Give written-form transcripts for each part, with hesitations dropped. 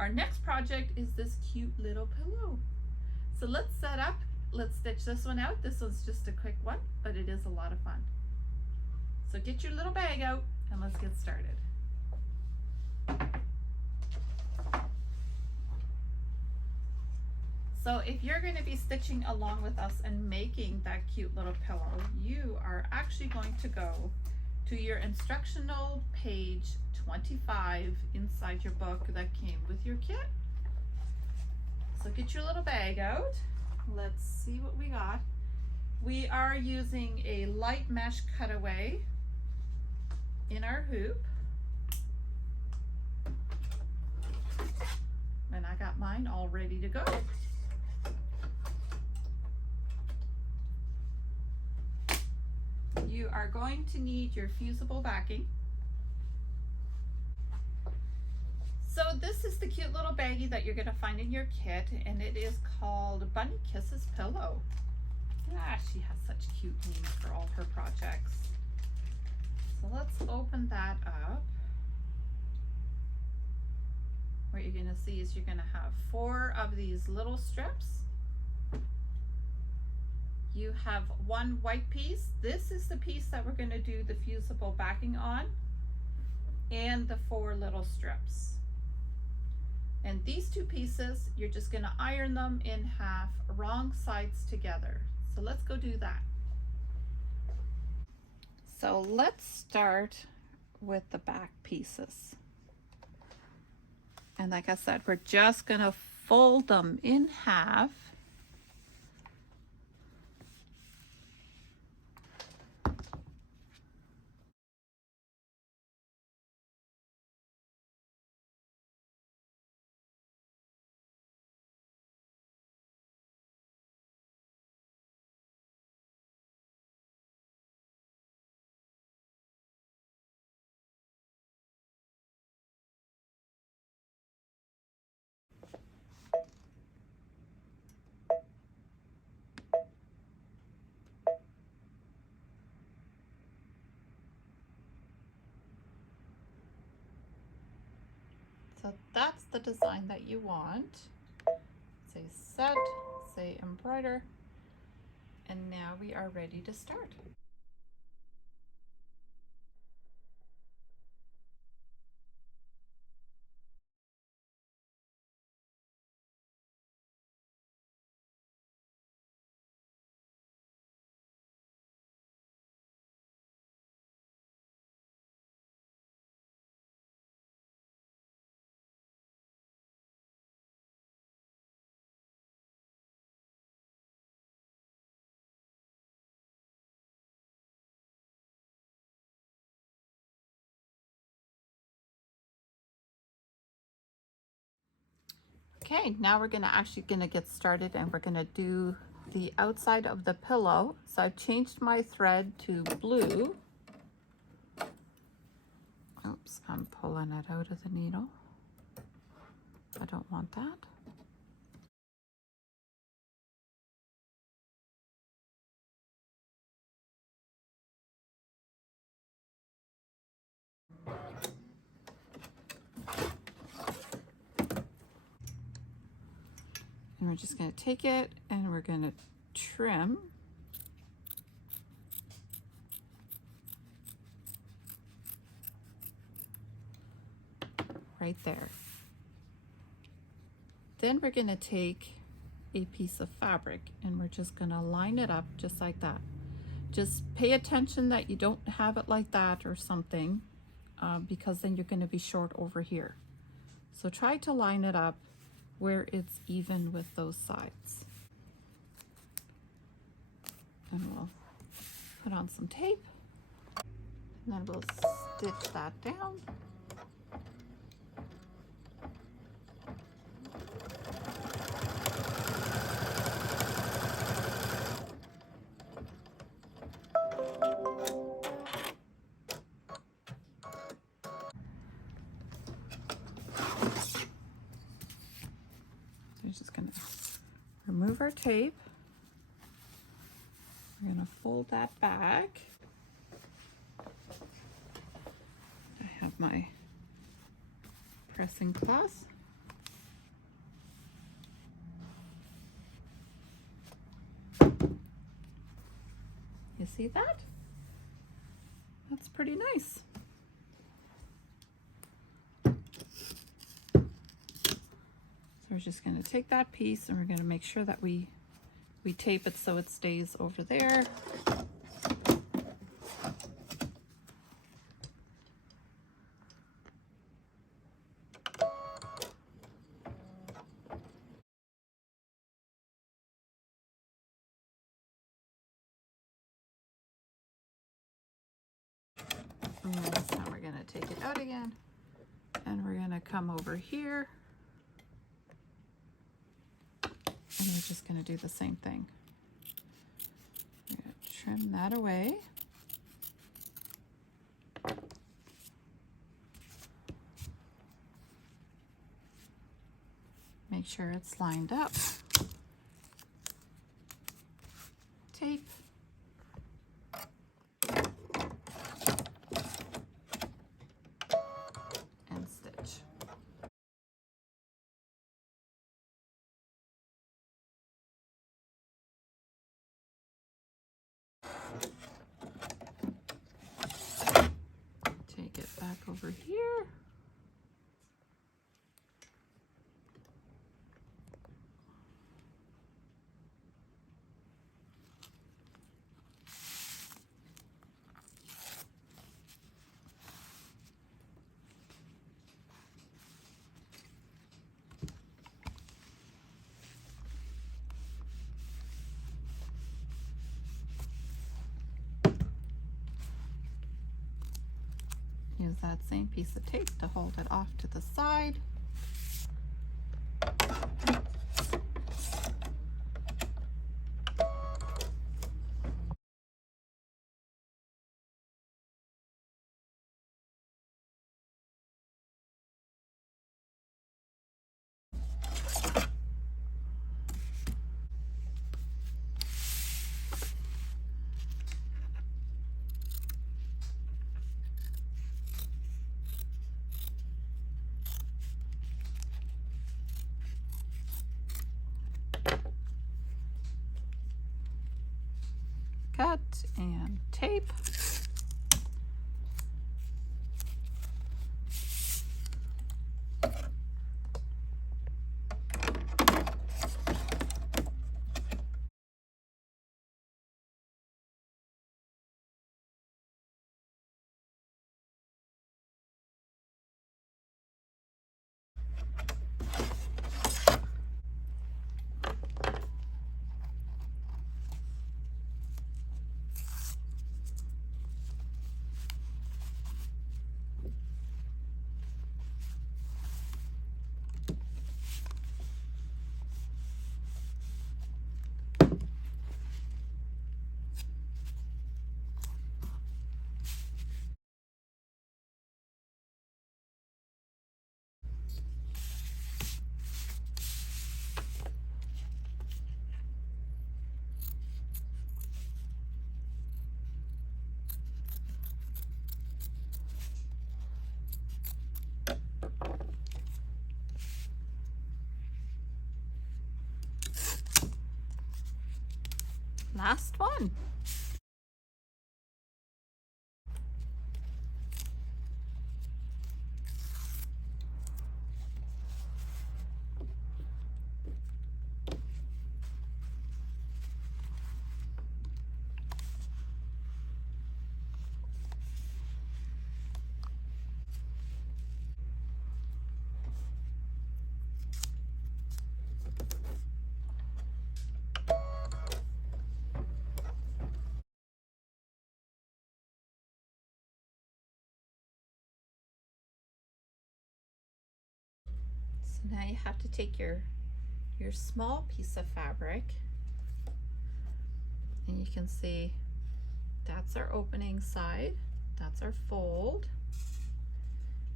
Our next project is this cute little pillow. So let's set up, let's stitch this one out. This one's just a quick one, but it is a lot of fun. So get your little bag out and let's get started. So if you're going to be stitching along with us and making that cute little pillow, you are actually going to go to your instructional page 25 inside your book that came with your kit. So get your little bag out. Let's see what we got. We are using a light mesh cutaway in our hoop. And I got mine all ready to go. You are going to need your fusible backing. So this is the cute little baggie that you're going to find in your kit, and it is called Bunny Kisses Pillow. Ah, she has such cute names for all her projects. So let's open that up. What you're going to see is you're going to have 4 of these little strips. You have 1 white piece. This is the piece that we're going to do the fusible backing on, and the 4 little strips. And these 2 pieces, you're just going to iron them in half, wrong sides together. So let's go do that. So let's start with the back pieces. And like I said, we're just going to fold them in half. So that's the design that you want. Say set, say embroider, and now we are ready to start. Okay, now we're actually gonna get started, and we're gonna do the outside of the pillow. So I've changed my thread to blue. Oops, I'm pulling it out of the needle. I don't want that. And we're just going to take it and we're going to trim. Right there. Then we're going to take a piece of fabric and we're just going to line it up just like that. Just pay attention that you don't have it like that or something, because then you're going to be short over here. So try to line it up where it's even with those sides. And we'll put on some tape, and then we'll stitch that down. We're just going to remove our tape. We're going to fold that back. I have my pressing cloth. You see that? That's pretty nice. So we're just going to take that piece and we're going to make sure that we tape it so it stays over there. And this time we're going to take it out again and we're going to come over here and we're just going to do the same thing. We're going to trim that away. Make sure it's lined up. Tape. And stitch. Take it back over here. Use that same piece of tape to hold it off to the side. Cut and tape. Last one. So now you have to take your small piece of fabric and you can see that's our opening side, that's our fold.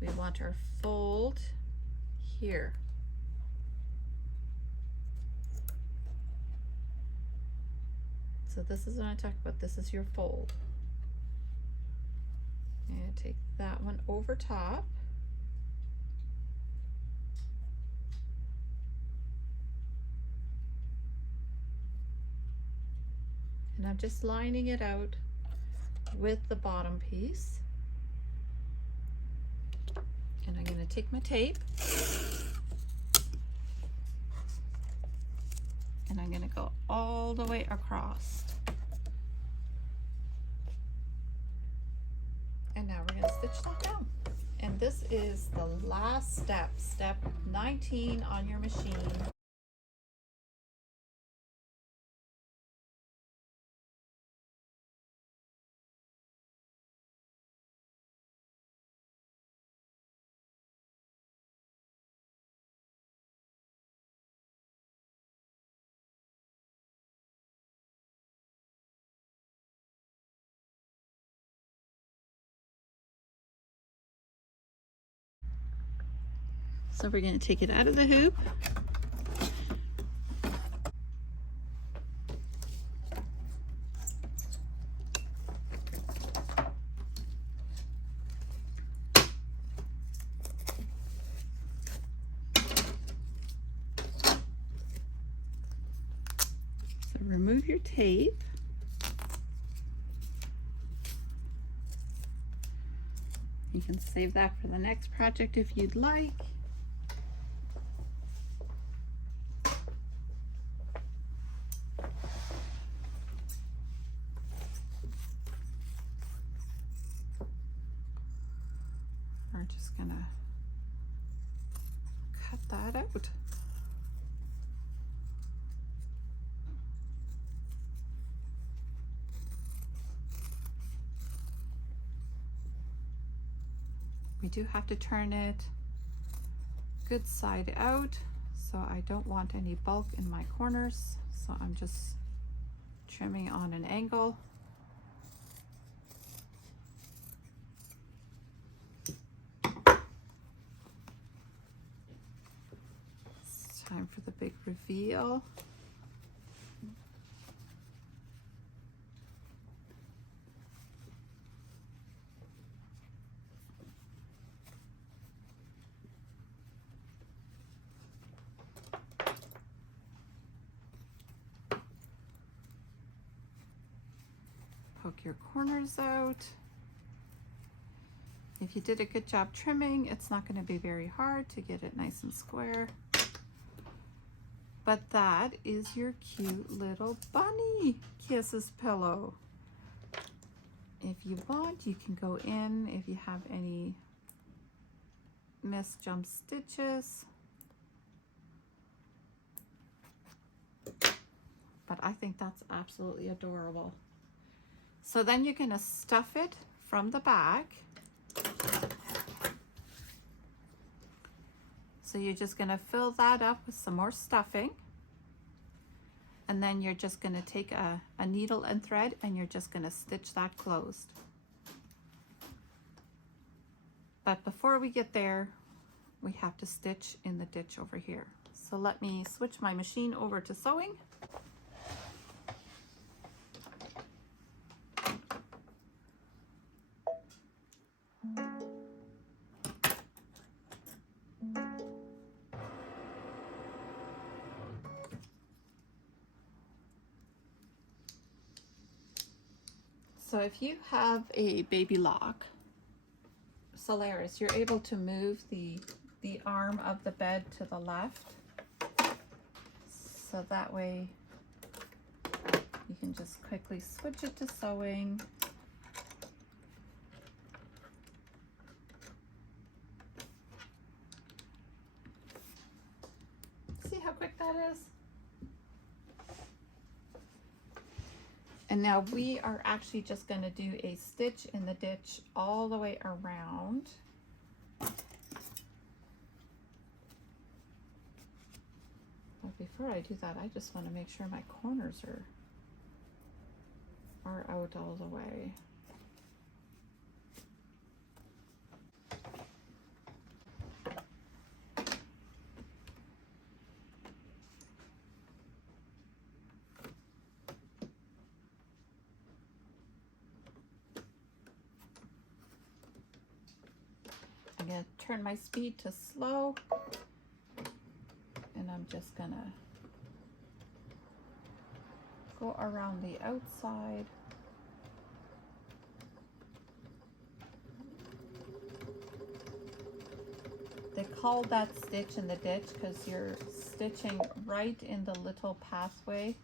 We want our fold here. So this is what I talk about, this is your fold. And take that one over top. And And I'm just lining it out with the bottom piece. And I'm going to take my tape and I'm going to go all the way across. And now we're going to stitch that down. And this is the last step, step 19 on your machine. So we're going to take it out of the hoop. So remove your tape. You can save that for the next project if you'd like. We're just gonna cut that out. We do have to turn it good side out, so I don't want any bulk in my corners. So I'm just trimming on an angle. It's time for the big reveal. Poke your corners out. If you did a good job trimming, it's not going to be very hard to get it nice and square. But that is your cute little bunny kisses pillow. If you want, you can go in if you have any missed jump stitches. But I think that's absolutely adorable. So then you're going to stuff it from the back. So you're just going to fill that up with some more stuffing. And then you're just going to take a needle and thread and you're just going to stitch that closed. But before we get there, we have to stitch in the ditch over here. So let me switch my machine over to sewing. So if you have a baby lock, Solaris, you're able to move the arm of the bed to the left. So that way you can just quickly switch it to sewing. See how quick that is? And now we are actually just going to do a stitch in the ditch all the way around. But before I do that, I just want to make sure my corners are out all the way. I'm going to turn my speed to slow, and I'm just going to go around the outside. They call that stitch in the ditch because you're stitching right in the little pathway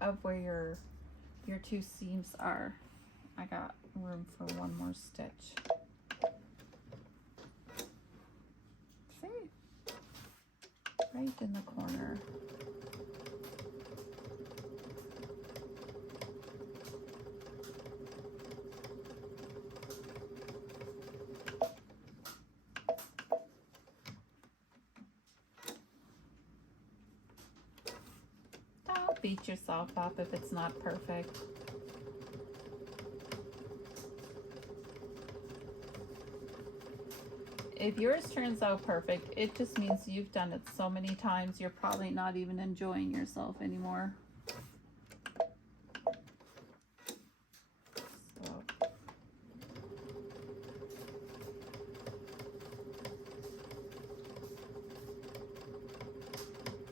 of where your two seams are. I got room for one more stitch. See? Right in the corner. Don't beat yourself up if it's not perfect. If yours turns out perfect, it just means you've done it so many times, you're probably not even enjoying yourself anymore. So.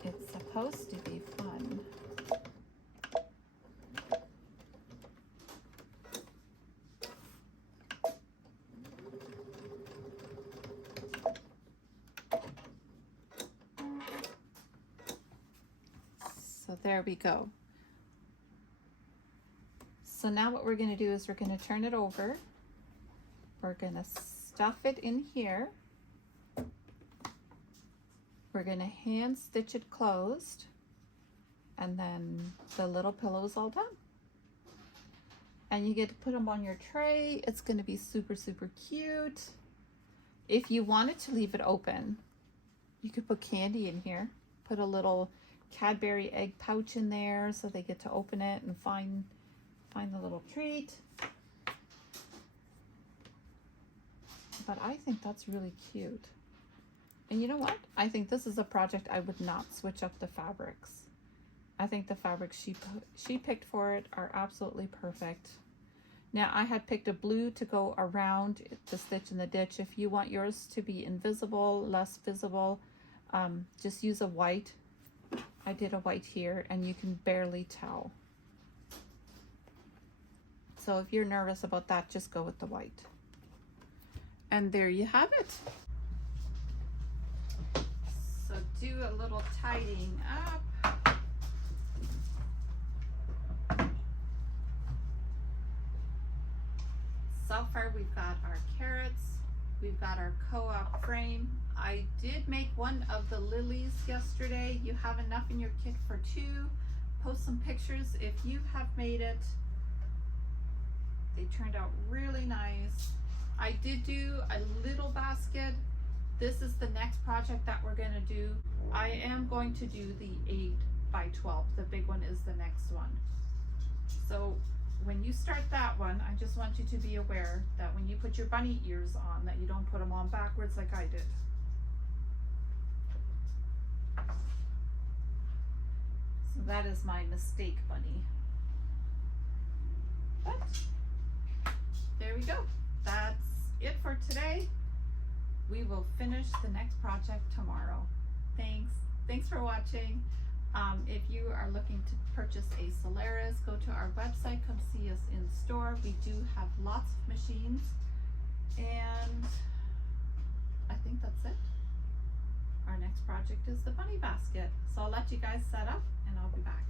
It's supposed to be fun. So there we go. So now what we're going to do is we're going to turn it over. We're going to stuff it in here. We're going to hand stitch it closed, and then the little pillow's all done. And you get to put them on your tray. It's going to be super, super cute. If you wanted to leave it open, you could put candy in here. Put a little Cadbury egg pouch in there so they get to open it and find the little treat. But I think that's really cute. And you know what? I think this is a project I would not switch up the fabrics. I think the fabrics she picked for it are absolutely perfect. Now I had picked a blue to go around the stitch in the ditch. If you want yours to be invisible, less visible, just use a white. I did a white here and you can barely tell. So if you're nervous about that, just go with the white. And there you have it. So do a little tidying up. So far we've got our carrots, we've got our co-op frame. I did make one of the lilies yesterday. You have enough in your kit for 2. Post some pictures if you have made it. They turned out really nice. I did do a little basket. This is the next project that we're gonna do. I am going to do the 8 by 12. The big one is the next one. So when you start that one, I just want you to be aware that when you put your bunny ears on, that you don't put them on backwards like I did. So that is my mistake bunny. But there we go. That's it for today. We will finish the next project tomorrow. Thanks for watching. If you are looking to purchase a Solaris, go to our website, come see us in store. We do have lots of machines, and I think that's it. Our next project is the bunny basket. So I'll let you guys set up and I'll be back.